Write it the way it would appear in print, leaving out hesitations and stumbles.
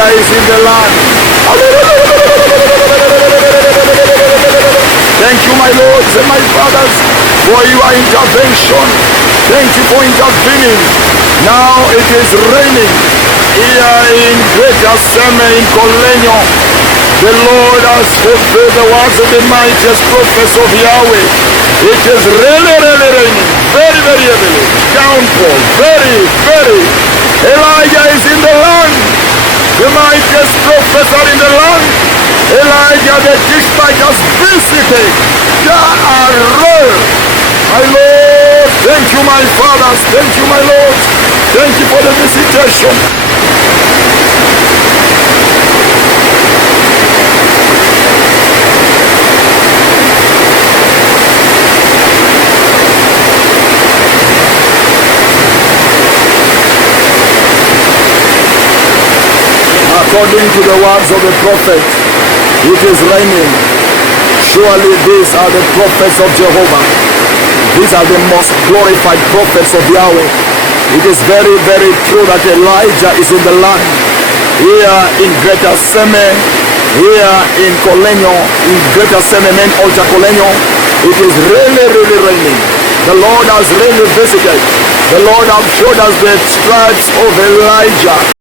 Elijah is in the land. Thank you, my lords and my fathers, for your intervention. Thank you for intervening. Now it is raining here in Greater Seme in Colenyo. The Lord has fulfilled the words of the mightiest prophets of Yahweh. It is really, really raining. Very, very heavily. Downpour. Very, very. Elijah is in the land. The mightiest prophets are in the land. Elijah the Tishbite has visited. They are rare. My Lord, thank you, my fathers. Thank you, my Lord. Thank you for the visitation. According to the words of the prophet, it is raining. Surely these are the prophets of Jehovah. These are the most glorified prophets of Yahweh. It is very, very true that Elijah is in the land. Here in Greater Seme, here in Colenyo, in Greater Seme main altar Colenyo, it is really, really raining. The Lord has really visited. The Lord has showed us the stripes of Elijah.